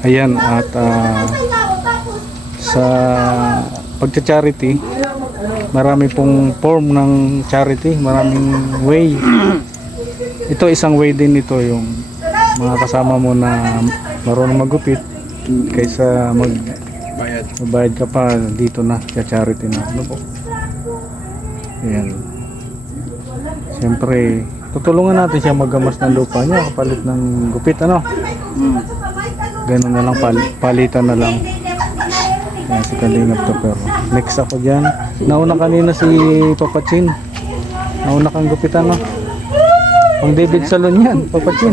Ayan, at sa pagcha-charity, marami pong form ng charity, maraming way. Ito isang way din ito, yung mga kasama mo na marunong magupit kaysa magbayad ka pa dito na sa charity na. Ano po? Ayan. Siyempre, tutulungan natin siya magamas ng lupa niya kapalit ng gupit, ano? Ganun na lang, palitan na lang. Ayan, si Kalingap to, pero next ako dyan. Nauna kanina si Papa Chin. Nauna kang gupitan, no? Pang David Salon yan, Papa Chin.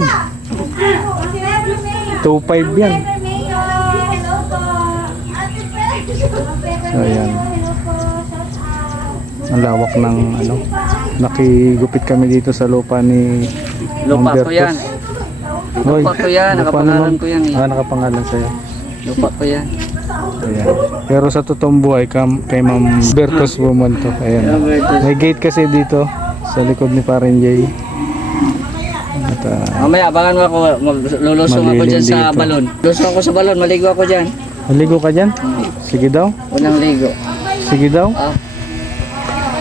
2.5 yan. So ayan, ang lawak ng ano, nakigupit kami dito sa lupa ni Lupa ko yan. Lupa ko yan, nakapangalan ko yan eh. Nakapangalan sa'yo. Lupa ko yan. Ayan. Pero sa totoong buhay, kay Ma'am Bertos woman to. Ayan. May gate kasi dito sa likod ni Parin Jay. At, Mamaya, abangan mo ako, lulusong ako dyan sa dito. balon. Lulusong ako sa balon, maligo ako dyan. maligo ka dyan? Sige daw. Unang ligo. Sige daw. Ah.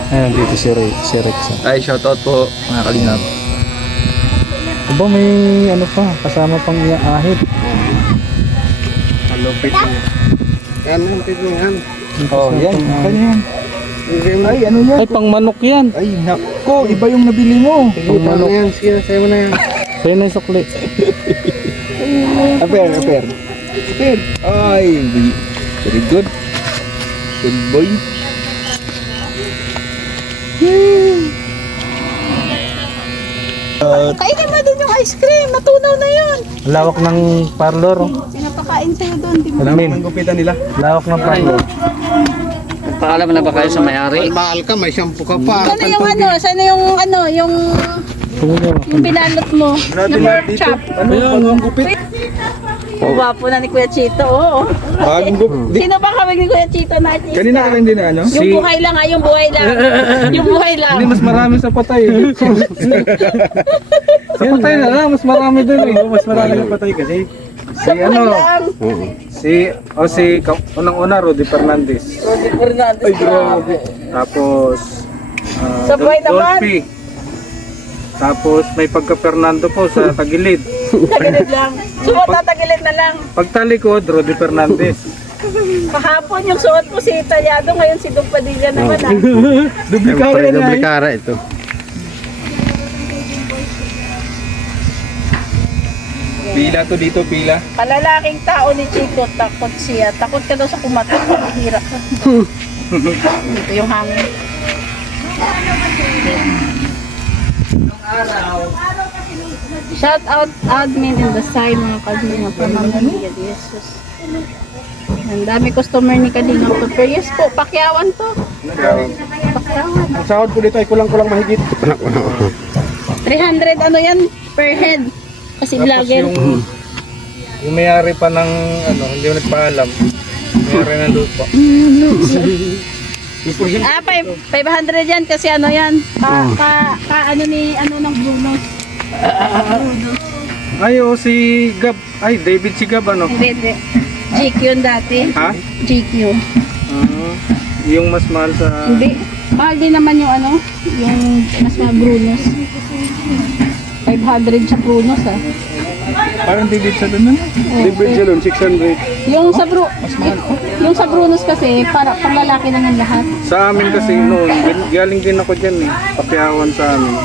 Ayan, dito si Rex. Ay, shoutout po mga kalingap. Aba, may ano pa, kasama pang iaahit. Malupit mo. Yan, malupit mo yan. Oh, yan. Yan. Ay, ano yan? Ay, pang manok yan. Ay, nako, iba yung nabili mo. Pang manok. Yan, sige, sa'yo mo na yan. Sa'yo na yung sukli. Aper. Ay, very good. Good boy. Kainin mo din yung ice cream. Natunaw na yun. Lawak ng parlor. Oh. Pinapakain sa'yo doon. Di ba? Alamin. Ang gupitan nila. Lawak ng parlor. Paalam na ba kayo sa may-ari? Mahal ka, may shampoo ka pa. Sana yung ano? Sana yung ano? Yung binalot mo. Na pork chop. Ano yan, ang gupit? Ang gwapo na ni Kuya Chito. Oo. Ang gupit. Sino ba kami ni Kuya Chito na artista? Kanina ka hindi na ano? Yung buhay lang yung buhay lang. Yung buhay lang. Hindi, mas marami sa patay. Sa patay na lang, mas marami dun eh. Mas marami ng patay kasi. Si ano, si unang-una, Rudy Fernandez. Roddy Fernandez. Ay, grabe. Tapos, Sa buhay naman. Dolphy. Tapos may pagka-Fernando po sa tagilid. Tagilid lang. Suot na tagilid na lang. Pagtalikod, Rudy Fernandez. Kahapon yung suot ko si Italiado. Ngayon si Dong Padilla naman ah. Dublikara na. Dublikara ito. Pila to dito, pila. Palalaking tao ni Chico, takot siya. Takot ka daw sa kumatok, pahihirap ka. Dito yung hangin. Shout out admin in the side mga Kalinga po mga Maria de Jesus. Ang dami customer ni Kalinga to. Per yes po, pakyawan to. Pakyawan. Ang sahod ko dito ay kulang-kulang mahigit. 300 ano yan per head. Kasi Tapos vlogger. yung may-ari pa ng ano, hindi mo nagpaalam. May-ari ng lupa. Ah, 500 yan kasi ano yan. Ano ni ano ng Brunos. Ay, si Gab. Ay, David si Gab ano? Hindi. GQ yun dati. Ha? GQ. Yung mas mahal sa... Hindi. Mahal din naman yung ano, yung mas mga Brunos. 500 sa Brunos ah. Parang David Salon na. David Salon, 600. Yung sa yung sa Brunos kasi para pang lalaki naman lahat. Sa amin kasi noon, galing din ako dyan eh. Pakihawan sa amin.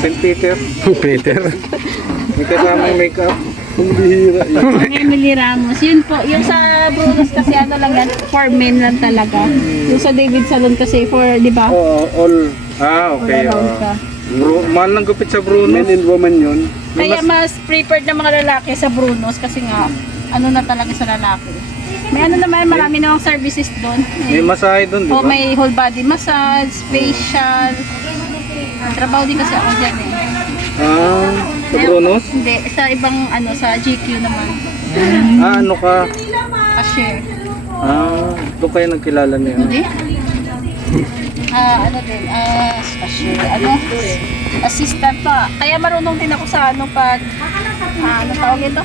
St. Peter. Peter. May kasama yung makeup. Ang Emily Ramos. Yun po, yung sa Brunos kasi ano lang yan, for men lang talaga. Yung sa David Salon kasi for, di ba? Oo, all. Okay. All around ka. Mahal ng gupit sa Bruno. Men and woman yun. Kaya mas preferred ng mga lalaki sa Brunos kasi nga, ano na talaga sa lalaki. May ano naman, marami namang services doon. May masahe doon, di ba? O may whole body massage, facial. Trabaho din kasi ako dyan eh. Sa Brunos? Hindi, sa ibang ano, sa GQ naman. Ano ka? Cashier. Doon kayo nagkilala niya. Hindi? Ano din, cashier, ano, assistant pa. Kaya marunong din ako sa ano pag ano tawag ito?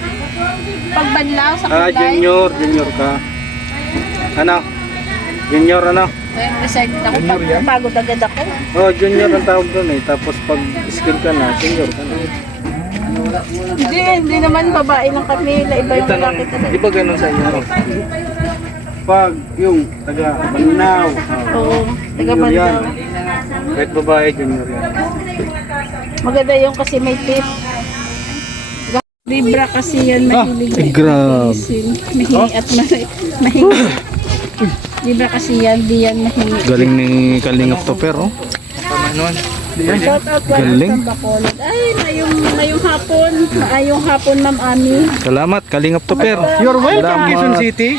Pagbanlaw sa kulay. Junior ka. Ano? Junior ano? Kaya reserved ako. Pagod agad ako. Oh, junior ang tawag doon eh. Tapos pag skill ka na, senior ka na. Hindi naman babae ng Camila. Iba yung lalaki talaga. Di ba ganun sa inyo? Pag yung taga Mananaw, Oo, taga Junior yan. Banlaw. Kahit babae, junior yan. Maganda yung kasi may tip. Libra kasi yan, mahilig. grabe. Mahingi at mahingi. Libra kasi yan, di yan mahingi. Galing ni Kalingap Topper, oh. Shout out pala Galing. sa Bacolod. Ay, ngayong hapon, Ma'am Ami. Salamat, Kalingap Topper. You're welcome, Salamat. Quezon City.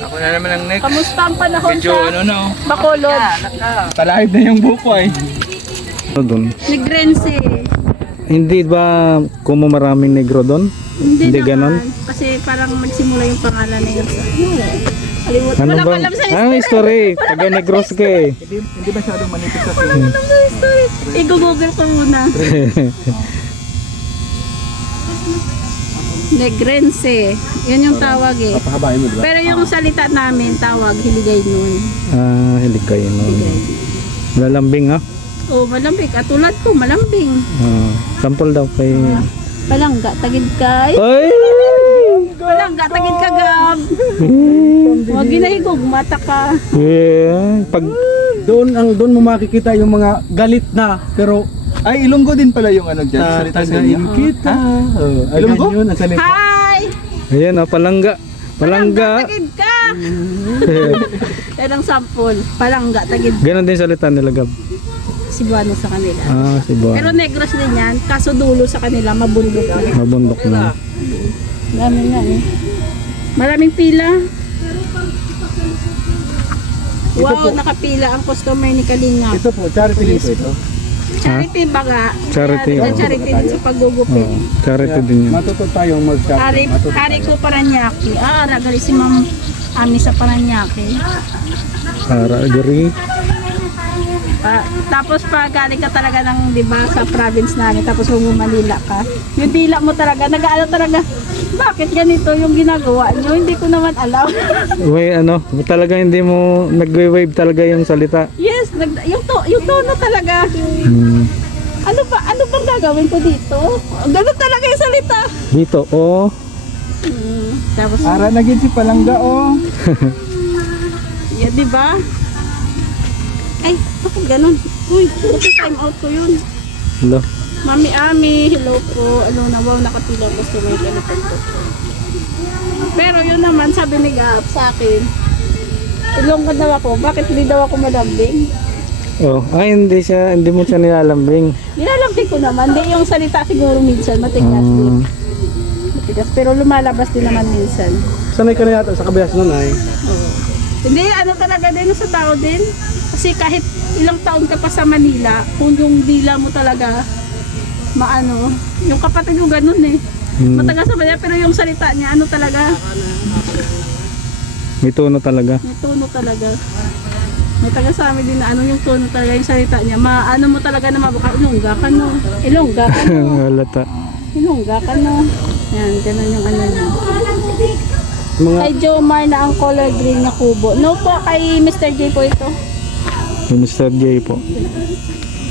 Ako na naman ang next. Kamusta ang panahon Medyo sa ano na oh. Bacolod? Talahib na yung buko ay. Ano doon? Negrense. Hindi ba kumo maraming negro doon? Hindi ganon? Kasi parang magsimula yung pangalan na yun sa... Kalimutan. Ano Wala ba? pa alam sa Ah, history. Taga Negros ka eh. Hindi masyadong manipis sa Alam sa history. I-google ko muna. Negrense. Yan yung tawag eh. Papahabain mo diba? Pero yung salita namin, tawag, hiligay nun. Ah, hiligay nun. Lalambing ha? Oh, malambing. Katulad ko, malambing. Ah, sample daw kay... Palangga, tagid ka. Ay! Palangga, tagid ka, Gab. Huwag ginahigog, mata ka. Yeah. Pag... Doon mo makikita yung mga galit na pero ay Ilonggo din pala yung ano diyan salita sa inyo. kita. Ilonggo yun ang salita. Hi! Ayan oh, palangga. Palangga. Tagid ka. Yan ang sample. Palangga, tagid. Ganon din salita nila, Gab. Cebuano sa kanila. Ah, Cebu. Pero Negros din yan. Kaso dulo sa kanila, mabundok na. Mabundok na. Dami nga eh. Maraming pila. Wow, nakapila ang customer ni Kalinga. Ito po charity din po ito. Charity baga. Charity, Kaya, oh. charity din sa paggugupit. Oh, charity din yun. Matuto tayong mag-charity. Ari ko Paranaque. Ah, ragali si Ma'am Ami sa Paranaque. Para gari. Tapos pag galing ka talaga ng, di ba, sa province namin, tapos kung Manila ka, yung dila mo talaga, nag-ano talaga, bakit ganito yung ginagawa nyo? Hindi ko naman alam. May ano, talaga hindi mo nagwe-wave talaga yung salita. Yes, yung tono talaga. Hmm. Ano bang gagawin ko dito? Ganun talaga yung salita. Dito, oh. Tapos, Ara na gid si Palangga oh. yeah, di ba? Ay, bakit ganun? Uy, bakit time out ko yun? Hello. Mami Ami, hello po. Ano na, wow, nakapila ko sa may ganito po. Pero yun naman, sabi ni Gap sa akin, Ilonggo daw ako, bakit hindi daw ako malambing? Oh, ay hindi mo siya nilalambing. Nilalambing ko naman, di yung salita siguro minsan, matigas din. Matigas, pero lumalabas din naman minsan. Sanay ka na yata sa kabias nun ay. Oo. Hindi, ano talaga din sa tao din. Kasi kahit ilang taon ka pa sa Manila, kung yung dila mo talaga, maano, yung kapatid ko ganun eh. Matagal sa Manila, pero yung salita niya, ano talaga, May tono talaga. may tono talaga. May taga sa amin din na ano yung tono talaga, yung salita niya, maano mo talaga na mabaka, Ilongga ka no, Ilongga ka no, Halata. Ilongga ka no. Yan, ganun yung ano niya. Mga Kay Jomar na ang color green na kubo. No po, kay Mr. J po ito. yung Mr. J po.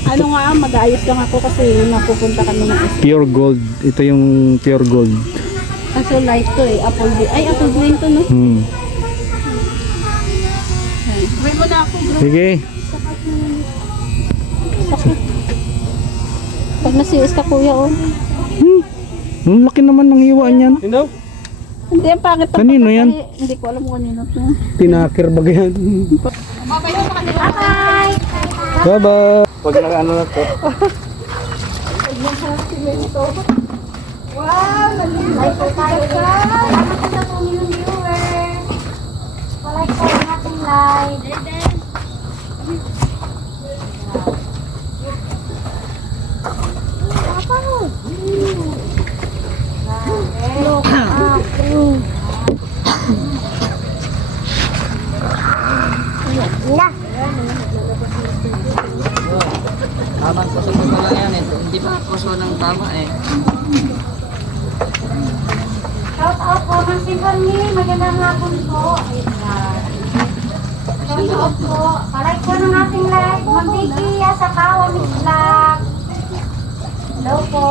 Ano nga, mag-aayos lang ako kasi napupunta kami ng isa. Pure gold. Ito yung pure gold. Kaso light to eh, apple green. Ay, apple green to no? Hmm. Wait mo na ako bro. Sige. Pag nasiis ka kuya oh. Ang laki naman ng hiwa niyan. Hindi. Hindi, ang pangit. ang Kanino pagkakari. yan? Hindi ko alam kung kanino to. Tinakir bagyan. Bye! Bye-bye. Pag naka-ano na to. Wow! Nag-like po tayo guys! Salamat sa 2 million viewers! Palike po ang ating live! Tamang kuso pa lang yan eh. Hindi pa kuso ng tama eh. opo, Ma'am Symphony, magandang hapon po. Ayan. Shoutout po. Palike po ng ating live. Ma'am Vicky, sa Miss Vlog. Hello po.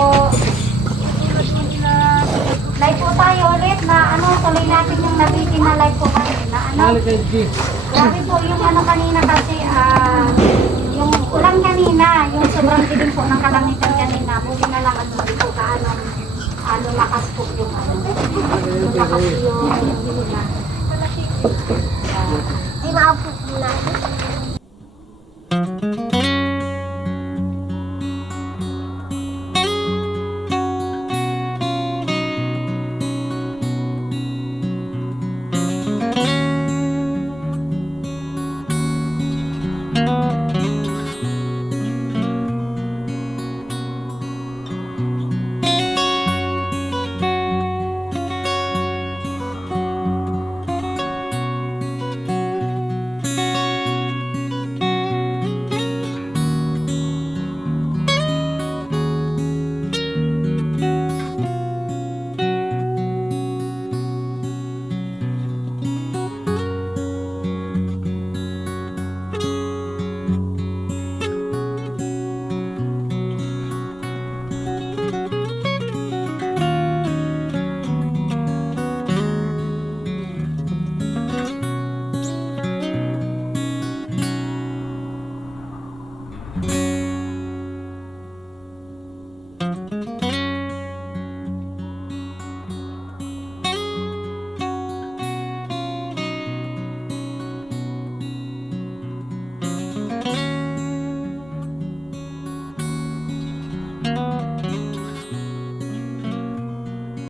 Live po tayo ulit na tuloy natin yung nabitin na live po kanina. Grabe po yung kanina kasi, yung ulan kanina, yung sobrang dilim po ng kalangitan kanina. Buti na lang at hindi po lakas po yung lakas yung dilim na. Ay, maapo po na.